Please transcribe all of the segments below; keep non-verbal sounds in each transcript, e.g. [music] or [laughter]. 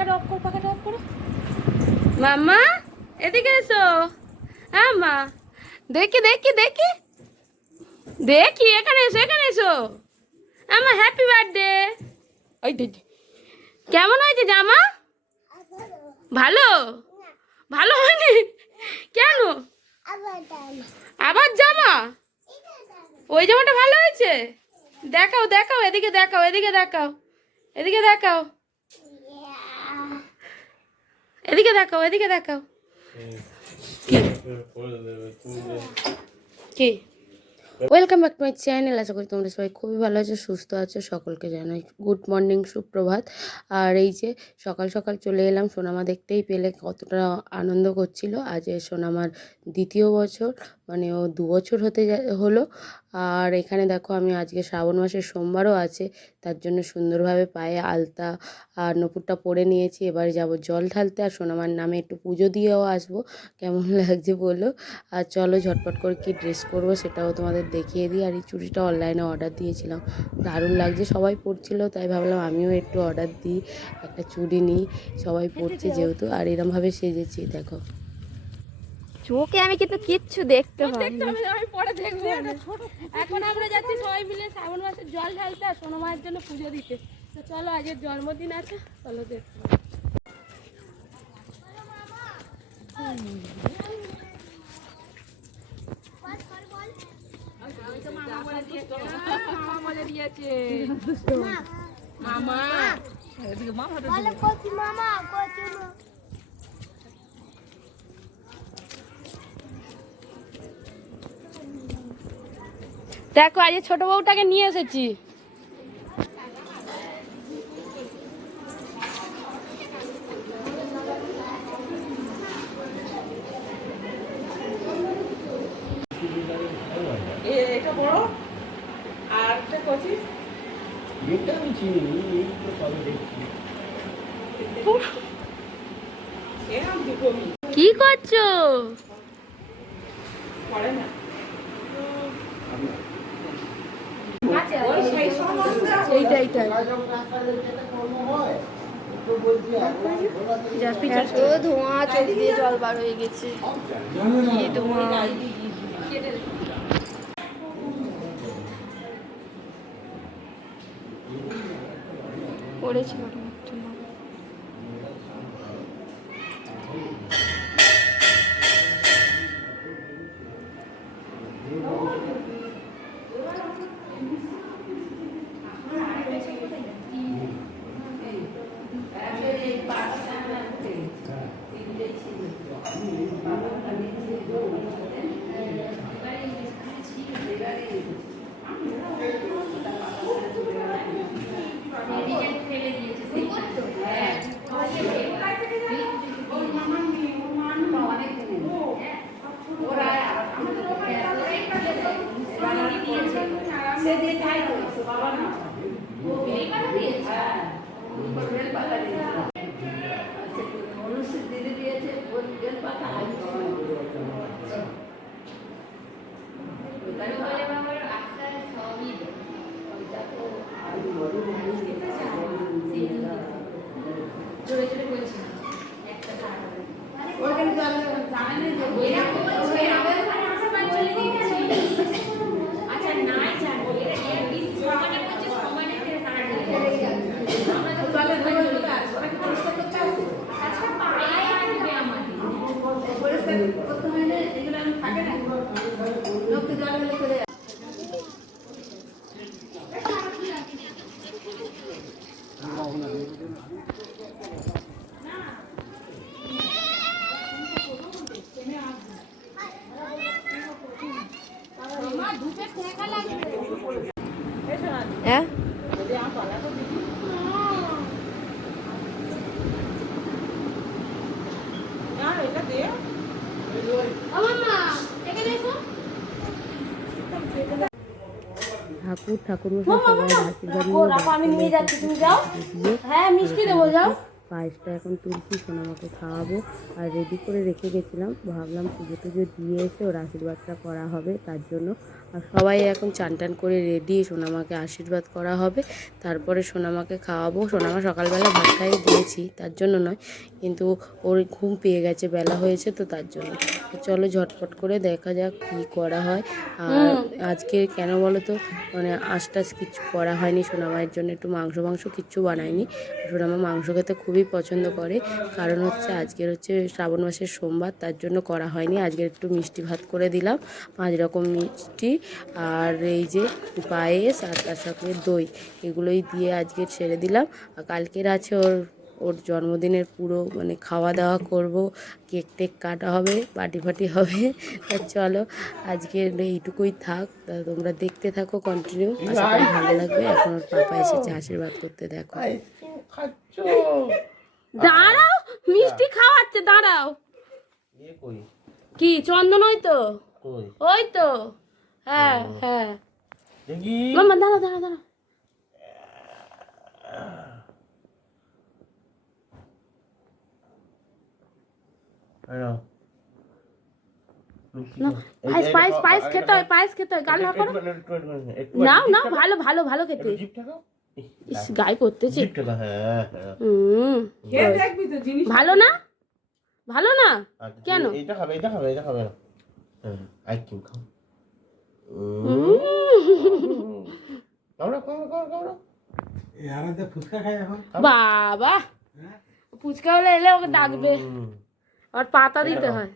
পাখাটা অফ করো পাখাটা অফ করো। মাম্মা এদিকে এসো। হ্যাঁ মা। দেখি দেখি দেখি। দেখি এখানে এসো এখানে এসো। আমার হ্যাপি বার্থডে ওই দেখি। কেমন হয়েছে জামা? ভালো? ভালো হয়নি? কেন? আবার জামা? ওই জামাটা ভালো হয়েছে? দেখাও দেখাও এদিকে দেখাও এদিকে দেখাও এদিকে দেখাও। এদিকে দেখাও এদিকে দেখাও। কি? Welcome back to my channel আশা করি তোমরা সবাই খুবই ভালো আছো সুস্থ আছো। সকলকে জানাই গুড মর্নিং সুপ্রভাত। আর এই যে সকাল সকাল চলে এলাম সোনামা দেখতেই পেলে কতটা আনন্দ করছিল। আজ এ সোনামার দ্বিতীয় বছর মানে ও দু বছর হতে হলো। আর এখানে দেখো আমি আজকে শ্রাবণ মাসের সোমবারও আছে, তার জন্য সুন্দরভাবে পায়ে আলতা আর নপুরটা পরে নিয়েছি। এবারে যাব জল ঢালতে আর সোনামার নামে একটু পুজো দিয়েও আসব, কেমন লাগছে বলো? আর চলো ঝটপট করে কি ড্রেস করব সেটাও তোমাদের দেখিয়ে দিই। আর এই চুড়িটা অনলাইনে অর্ডার দিয়েছিলাম, দারুণ লাগছে, সবাই পরছিল, তাই ভাবলাম আমিও একটু অর্ডার দিই, একটা চুড়ি নিই, সবাই পরছে যেহেতু, আর এরমভাবে সেজেছি, দেখো। চোখে আমি কিন্তু কিচ্ছু দেখতে পাই আমি পরে দেখব। এখন আমরা যাচ্ছি সবাই মিলে শ্রাবণ মাসের জল ঢালতে আর সোনো মায়ের জন্য পুজো দিতে। তো চলো আজকের জন্মদিন আছে চলো দেখো দেখো আজ ছোট বউটাকে নিয়ে এসেছি। এটা বড় আর একটা কচি। এটা আমি চিনি এই সবে দেখছি। কি করছ? এইটা এইটা ধোঁয়া চোখ দিয়ে জল বার হয়ে গেছে কি পড়েছিল से देता है तो वो सुबह ना वो मेरी पता नहीं है। हाँ। ऊपर मेरे पता नहीं है। हाँ। ঠাকুর ঠাকুর আমি নিয়ে যাচ্ছি তুমি যাও। হ্যাঁ মিষ্টি দেবো যাও। পায়েসটা এখন তুলছি, সোনামাকে খাওয়াবো। আর রেডি করে রেখে গেছিলাম, ভাবলাম পুজো টুজো দিয়ে এসে ওর আশীর্বাদটা করা হবে তার জন্য। আর সবাই এখন চান টান করে রেডি সোনামাকে আশীর্বাদ করা হবে। তারপরে সোনামাকে খাওয়াবো। সোনামা সকালবেলা ভাত খাইয়ে দিয়েছি, তার জন্য নয়, কিন্তু ওর ঘুম পেয়ে গেছে, বেলা হয়েছে তো তার জন্য। তো চলো ঝটপট করে দেখা যাক কী করা হয়। আর আজকে কেন বলো তো মানে আঁশ টাশ কিছু করা হয়নি সোনামায়ের জন্য একটু মাংস মাংস কিচ্ছু বানায়নি সোনামা মাংস খেতে খুবই পছন্দ করে। কারণ হচ্ছে আজকের হচ্ছে শ্রাবণ মাসের সোমবার তার জন্য করা হয়নি। আজকে একটু মিষ্টি ভাত করে দিলাম পাঁচ রকম মিষ্টি আর এই যে পায়েস আর তার সঙ্গে দই এগুলোই দিয়ে আজকে ছেড়ে দিলাম। আর কালকের আছে ওর ওর জন্মদিনের পুরো মানে খাওয়া দাওয়া করব কেক টেক কাটা হবে পার্টি ফাটি হবে। তা চলো আজকে এইটুকুই থাক। তা তোমরা দেখতে থাকো কন্টিনিউ আশা করি ভালো লাগবে। এখন ওর পাপা এসেছে আশীর্বাদ করতে দেখো। দাঁড়াও মিষ্টি খাওয়াচ্ছে দাঁড়াও। কি চন্দন ওই তো? ওই তো? হ্যাঁ হ্যাঁ। দেখি। মামা দাঁড়া দাঁড়া দাঁড়া আনো। না পায়েস পায়েস পায়েস খেতে হয় পায়েস খেতে হয় গাল না? করো নাও নাও ভালো ভালো ভালো খেতে। ইস গায়ে করতেছে হ্যাঁ, হ্যাঁ। হুম। ভালো না? ভালো না? কেন? এইটা খাবে এটা খাবে এটা খাবে না। হ্যাঁ আইসক্রিম খাও। বাবা! ফুচকা হলে এলে ওকে ডাকবে। হুম। আর পাতা দিতে হয়।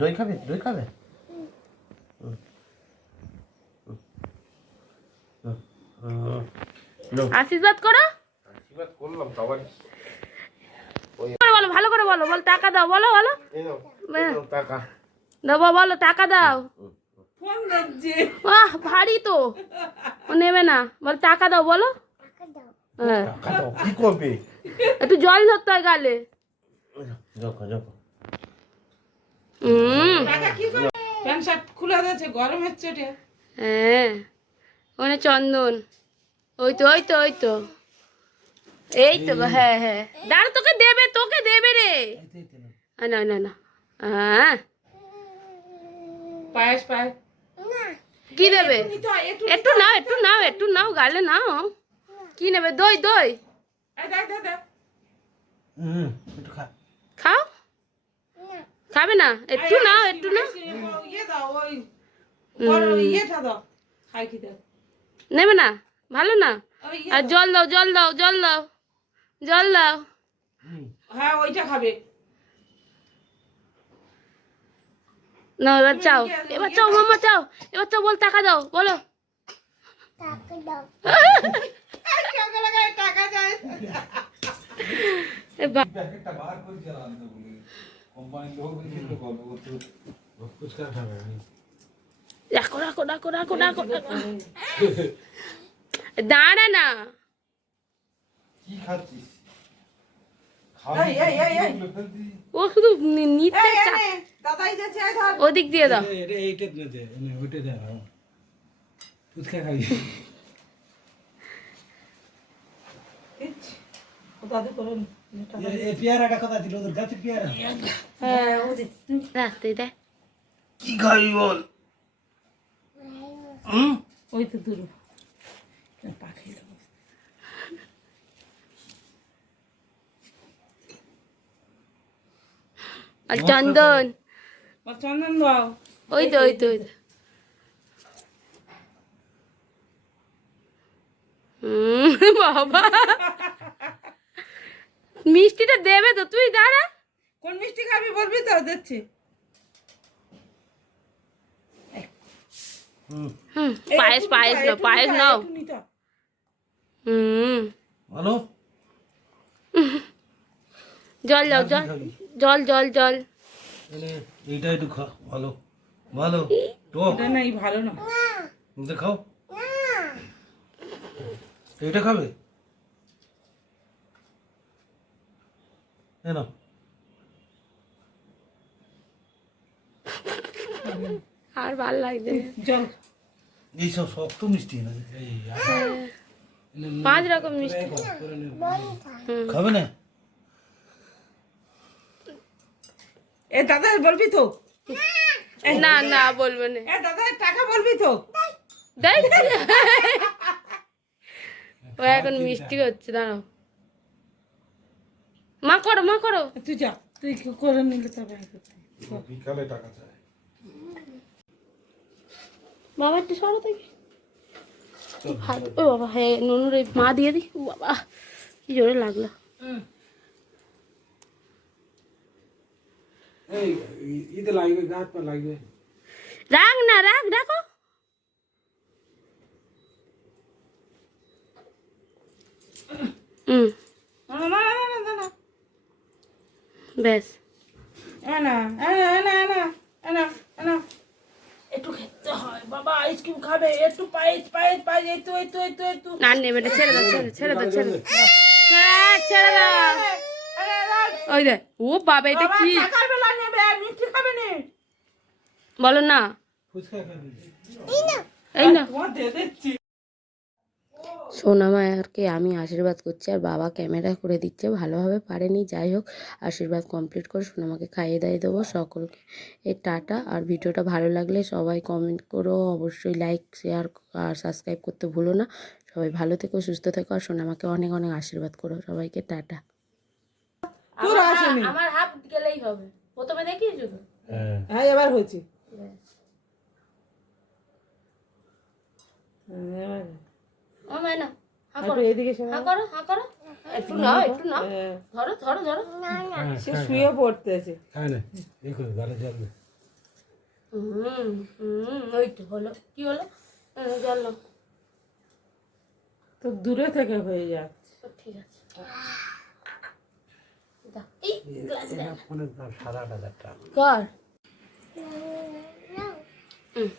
দই খাবে? দই খাবে। আশীর্বাদ করো। আশীর্বাদ করলাম বলো ভালো করে বলো বল টাকা দাও বলো বলো। হ্যাঁ। টাকা। দেবো বলো টাকা দাও। আহ ভারী তো। ও নেবে না। বল টাকা দাও বলো। হ্যাঁ। কি করবে? একটু জল ধরতে হয় গালে। হ্যাঁ। ওখানে চন্দন। ওই তো ওই তো ওই তো। এই তো হ্যাঁ হ্যাঁ। দাঁড়া তোকে দেবে তোকে দেবে রে। না। না না হ্যাঁ। পায়েস পায়েস। কি দেবে? একটু নাও একটু নাও একটু নাও গালে নাও। কি নেবে? দই দই। খাও? খাবে না? একটু নাও একটু নাও। ইয়ে দাও দাও খেতে নেবে না? ভালো না? ইয়ে আর জল দাও জল দাও জল দাও জল দাও। হ্যাঁ ওইটা খাবে। না এবার চাও। এবার চাও মামা চাও। এবার চাও বল টাকা দাও বলো। টাকা লাগায় [laughs] টাকা যায় এ বা- প্যাকেটটা বার করেছিলাম তো বলে কোম্পানির লোক বলছিল কবে করতে ফুচকা খাবে রাখো রাখো রাখো রাখো রাখো রাখো। দাঁড়া না কি খাচ্ছিস ও শুধু নিতে ওদিক দিয়ে দাও এইটা দে ওইটা দে ফুচকা খাবি দিচ্ছি। ও দাদু করে নি। এই পেয়ারাটা কথা ছিল ওদের গাছের পেয়ারা হ্যাঁ ও দে রাস্তায় দেয় কি খাবি বল? ওই তো দূর। পাখি আর চন্দন? চন্দন দাও। ওই তো ওই তো ওই তো। বাবা। মিষ্টিটা দেবে তো তুই দাঁড়া। কোন মিষ্টি খাবি বলবি তো? দিচ্ছি হুম। হুম পায়েস পায়েস নাও পায়েস নাও। হুম। ভালো জল দাও জল জল জল জল। এইটা একটু খা ভালো ভালো টক। এটা নাই ভালো না এটা খাও। এইটা খাবে? এ নাও আর ভালো লাগছে না। জল। এইসব শক্ত মিষ্টি না? এই পাঁচ রকম মিষ্টি। খাবে না? এ দাদা বলবি তো? না না বলবে না। এ দাদা টাকা বলবি তো? দেখ। ও এখন মিষ্টি হচ্ছে দাঁড়াও। মা করো মা করো। তুই যা তুই করে নিলে তবে আমি করতে বিকালে টাকা চাই। বাবা একটু সরো থেকে ও বাবা হ্যাঁ নুনুর এই মা দিয়ে দি। ও বাবা কি জোরে লাগল। রাখ না রাখ। রাখো হুম না না না না না না বেশ। আনা আনা আনা আনা আনা আনা। একটু খেতে হয়। বাবা আইসক্রিম খাবে। একটু পায়েস পায়েস পায়েস একটু একটু একটু একটু না নেবে না ছেড়ে দাও ছেড়ে ছেড়ে দাও ছেড়ে দাও। ছেড়ে দাও। ওই দে ও বাবা এটা কি? বেলা নেবে মিষ্টি খাবে নি। বলো না। ফুচকা খাবি। এই না। তোমার দিয়ে দিচ্ছি। সোনা মায়ারকে আমি আশীর্বাদ করছি আর বাবা ক্যামেরা করে দিচ্ছে ভালোভাবে পারেনি যাই হোক আশীর্বাদ কমপ্লিট করে সোনামাকে খাইয়ে দাইয়ে দেবো সকলকে। এ টাটা আর ভিডিওটা ভালো লাগলে সবাই কমেন্ট করো অবশ্যই লাইক শেয়ার আর সাবস্ক্রাইব করতে ভুলো না। সবাই ভালো থেকো সুস্থ থেকো আর সোনামাকে অনেক অনেক আশীর্বাদ করো। সবাইকে টাটা। আমার হাত গেলেই হবে। প্রথমে দেখিয়েছো তো? হ্যাঁ। হ্যাঁ এবার হয়েছে। এবার ও মায়না হা করো। এদিকে সে হা করো হা করো। একটু নাও একটু নাও। ধরো ধরো ধরো। সে শুয়ে পড়তেছে খায় না এই করে গালে জল হুম হুম ওই তো হলো। কি হলো? তো দূরে থেকে হয়ে যাচ্ছে। তো ঠিক আছে। দাও। এই গ্লাস এটা ফোনের দাম আট হাজার টাকা। কর। হুম।